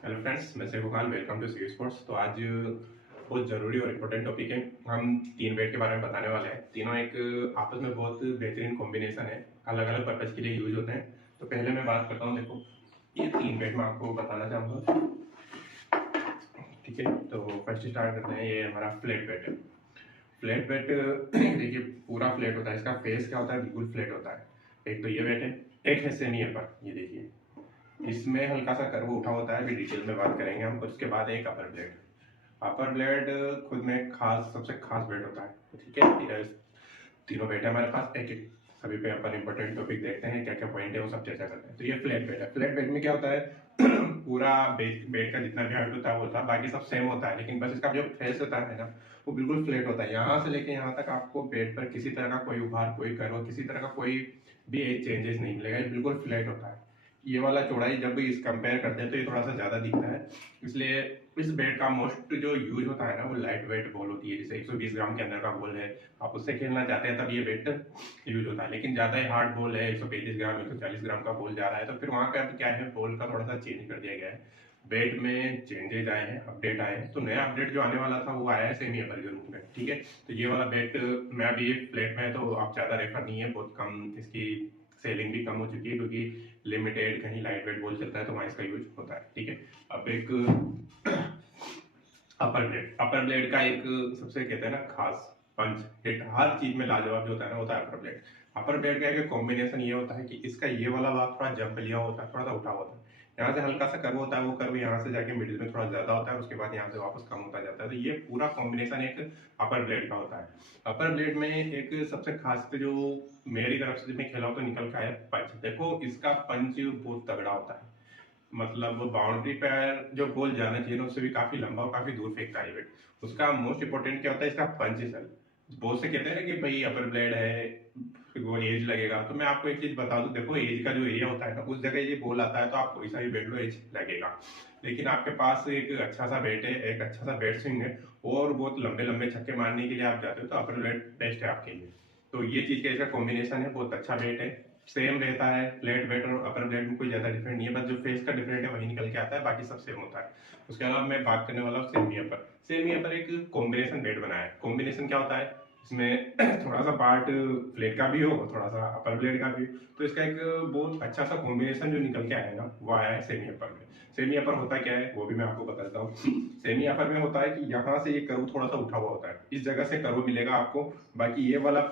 Hello friends, मैं Sheikh Khan. Welcome to C sports. तो आज बहुत ज़रूरी और इम्पोर्टेंट टॉपिक है। हम तीन बैट के बारे में बताने वाले हैं। तीनों एक आपस में बहुत बेहतरीन कॉम्बिनेशन है, अलग अलग पर्पज़ के लिए यूज होते हैं। तो पहले मैं बात करता हूँ। देखो, ये तीन बैट मैं आपको बताना चाहूँगा, ठीक है। तो फर्स्ट स्टार्ट करते हैं। ये हमारा फ्लैट बैट है। फ्लैट बैट देखिए, पूरा फ्लैट होता है। इसका फेस क्या होता है, बिल्कुल फ्लैट होता है। एक तो ये बैट है, एक है सेमी अपर। ये देखिए, इसमें हल्का सा कर्व उठा होता है, अभी डिटेल में बात करेंगे हम। उसके बाद एक अपर ब्लेड। अपर ब्लेड खुद में खास, सबसे खास ब्लेड होता है, ठीक है। तीनों बैठ है हमारे पास, एक एक सभी पे अपन इंपॉर्टेंट टॉपिक देखते हैं, क्या क्या पॉइंट है वो सब चर्चा करते हैं। तो ये फ्लैट बेड है। फ्लैट बेड में क्या होता है पूरा बेड का जितना भी हाइट होता है वो होता है, बाकी सब सेम होता है, लेकिन बस इसका जो फेस होता है ना, वो बिल्कुल फ्लैट होता है। यहाँ से लेके यहाँ तक आपको बेड पर किसी तरह का कोई उभार, कोई कर्व, किसी तरह का कोई भी एज चेंजेस नहीं मिलेगा। ये बिल्कुल फ्लैट होता है। ये वाला चौड़ाई जब भी इस कंपेयर करते हैं तो ये थोड़ा सा ज़्यादा दिखता है, इसलिए इस बैट का मोस्ट जो यूज होता है ना, वो लाइट वेट बॉल होती है। जैसे 120 ग्राम के अंदर का बॉल है, आप उससे खेलना चाहते हैं तब ये बैट यूज होता है। लेकिन ज़्यादा ही हार्ड बॉल है, 135 ग्राम 140 ग्राम का बॉल जा रहा है, तो फिर वहाँ पे अब क्या है, बॉल का थोड़ा सा चेंज कर दिया गया है। बैट में चेंजेज आए हैं, अपडेट आए हैं। तो नया अपडेट जो आने वाला था वो आया है सेमी अपर के रूप में, ठीक है। तो ये वाला बैट मैं अभी फ्लैट में है, तो आप ज़्यादा रेफर नहीं है, बहुत कम इसकी सेलिंग भी कम हो चुकी है, क्योंकि लिमिटेड कहीं लाइट वेट बॉल चलता है तो वहाँ इसका यूज होता है, ठीक है। अब एक अपर ब्लेड का एक सबसे कहते हैं ना खास पंच हिट, हर चीज में लाजवाब जो होता है ना, होता है अपर ब्लेड। अपर ब्लेड का एक कॉम्बिनेशन ये होता है कि इसका ये वाला भाग थोड़ा जंप लिया होता है, थोड़ा सा उठा होता है। यहाँ से हल्का सा कर्व होता है, वो कर्व यहाँ से जाके मिडिल में थोड़ा ज्यादा होता है, उसके बाद यहाँ से वापस कम होता जाता है। तो ये पूरा कॉम्बिनेशन एक अपर ब्लेड का होता है। अपर ब्लेड में एक सबसे खास जो मेरी तरफ से मैं खेला हूं तो निकल का है पंच। देखो, इसका पंच बहुत तगड़ा होता है, मतलब बाउंड्री पर जो बॉल जाना चाहिए ना, उससे भी काफी लंबा और काफी दूर फेंकता है बैट। उसका मोस्ट इंपोर्टेंट क्या होता है, इसका पंच है सर। बहुत से कहते हैं ना कि भाई अपर ब्लेड है, वो एज लगेगा। तो मैं आपको एक चीज बता दूं, देखो एज का जो एरिया होता है ना, उस जगह ये बॉल आता है तो आप कोई सा भी बैट लो, एज लगेगा। लेकिन आपके पास एक अच्छा सा बैट है, एक अच्छा सा बैट स्विंग है, और बहुत लंबे लंबे छक्के मारने के लिए आप जाते हो, तो अपर ब्लेड बेस्ट है आपके लिए। तो ये चीज का इसका कॉम्बिनेशन है, बहुत अच्छा बैट है। सेम रहता है, फ्लैट बेट और अपर बेट में कोई ज्यादा डिफरेंट नहीं है, बस जो फेस का डिफरेंट है वही निकल के आता है, बाकी सब सेम होता है। उसके अलावा मैं बात करने वाला हूँ सेमी अपर। सेमी अपर एक कॉम्बिनेशन बेट बनाया है। कॉम्बिनेशन क्या होता है, इसमें थोड़ा सा पार्ट फ्लैट का भी हो, थोड़ा सा अपर ब्लेड का भी हो, तो इसका एक बहुत अच्छा सा कॉम्बिनेशन जो निकल के आया है ना, वो आया है सेमी अपर में। सेमी अपर होता क्या है वो भी मैं आपको बताता हूँ। सेमी अपर में होता है कि यहाँ से ये कर्व थोड़ा सा उठा हुआ होता है, इस जगह से कर्व मिलेगा आपको। बाकी ये वाला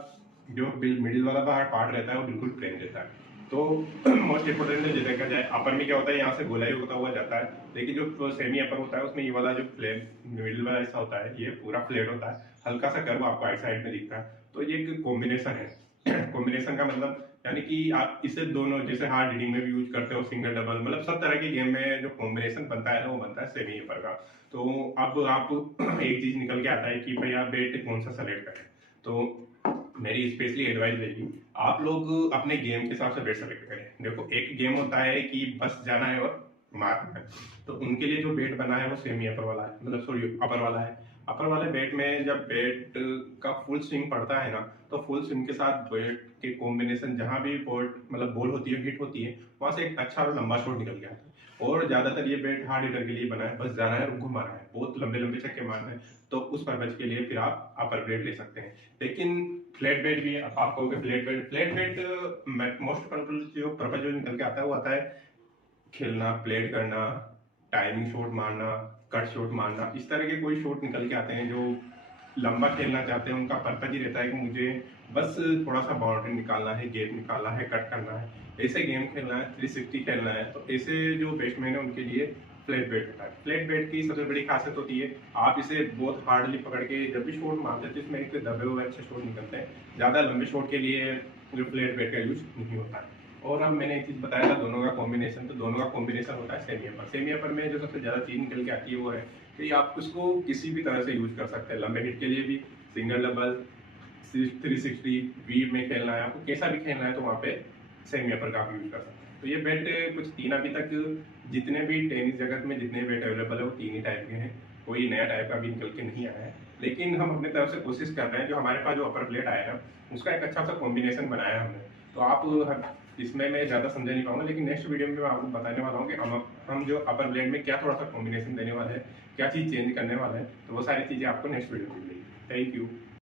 जो मिडिल वाला पार्ट रहता है वो बिल्कुल प्लेन रहता है। तो मोस्ट इंपोर्टेंट जो देखा जाए, अपर में क्या होता है, यहाँ से गोलाई होता हुआ जाता है, लेकिन जो सेमी अपर होता है उसमें ये वाला जो प्लेन मिडिल वाला हिस्सा होता है, ये पूरा फ्लैट होता है। हल्का सा कर्व आपको राइट साइड में दिखता है। तो ये एक कॉम्बिनेशन है। कॉम्बिनेशन का मतलब यानी कि आप इसे दोनों, जैसे हार्ड हिटिंग में भी यूज करते हो, सिंगल डबल, मतलब सब तरह के गेम में जो कॉम्बिनेशन बनता है ना, वो बनता है सेमी अपर का। तो अब आप एक चीज निकल के आता है कि भाई आप बैट कौन सा सेलेक्ट करें। तो मेरी स्पेशली एडवाइस रहेगी, आप लोग अपने गेम के हिसाब से बेट सेलेक्ट करें। देखो, एक गेम होता है कि बस जाना है और मारना है, तो उनके लिए जो बेट बना है वो सेमी अपर वाला है, मतलब सॉरी अपर वाला है। अपर वाले बेट में जब बेट का फुल स्विंग पड़ता है ना, तो फुल स्विंग के साथ बेट के कॉम्बिनेशन, जहां भी बॉल मतलब बॉल होती है, हिट होती है, वहां से एक अच्छा और लंबा शॉट निकल के आता है। और ज्यादातर ये बेट हार्ड हिटर के लिए बना है, बस जाना है और घुमाना है, बहुत लंबे लंबे छक्के मारना है। तो उस पर्पज के लिए फिर आप अपर ब्लेड ले सकते हैं। लेकिन फ्लैट बेड भी है। अब आप कहोगे फ्लैट बेड मोस्ट पर्पज जो निकल के आता है वो आता है खेलना, प्लेट करना, टाइमिंग शॉट मारना, कट शॉट मारना। इस तरह के कोई शॉट निकल के आते हैं जो लंबा खेलना चाहते हैं, उनका पर्पज ही रहता है कि मुझे बस थोड़ा सा बाउंड्री निकालना है, गेप निकालना है, कट करना है, ऐसे गेम खेलना है, 360 खेलना है। तो ऐसे जो बैट्समैन है उनके लिए फ्लैट बैट होता है। फ्लैट बैट की सबसे बड़ी खासियत होती है, आप इसे बहुत हार्डली पकड़ के जब भी शॉट मारते हैं तो इसमें एक दबे हुए अच्छे शॉट निकलते हैं। ज़्यादा लंबे शॉट के लिए जो फ्लैट बैट का यूज नहीं होता है। और अब मैंने एक चीज बताया था दोनों का कॉम्बिनेशन, तो दोनों का कॉम्बिनेशन होता है सेमी अपर। सेमी अपर में जो सबसे ज्यादा चीज निकल के आती है वो है कि आप उसको किसी भी तरह से यूज कर सकते हैं, लंबे हिट के लिए भी, सिंगल डबल, 360 वीव में खेलना है, आपको कैसा भी खेलना है तो वहाँ पे सेमी अपर का आप यूज कर सकते हैं। तो ये बैट कुछ तीन अभी तक जितने भी टेनिस जगत में जितने बैट अवेलेबल है वो तीन ही टाइप के हैं, कोई नया टाइप का भी निकल के नहीं आया है। लेकिन हम अपने तरफ से कोशिश कर रहे हैं, जो हमारे पास जो अपर प्लेट आया ना, उसका एक अच्छा सा कॉम्बिनेशन बनाया हमने। तो आप इसमें मैं ज़्यादा समझा नहीं पाऊंगा, लेकिन नेक्स्ट वीडियो में मैं आपको बताने वाला हूँ कि हम हम जो अपर ब्लेड में क्या थोड़ा सा कॉम्बिनेशन देने वाले हैं, क्या चीज़ चेंज करने वाले हैं, तो वो सारी चीज़ें आपको नेक्स्ट वीडियो में मिलेगी। Thank you.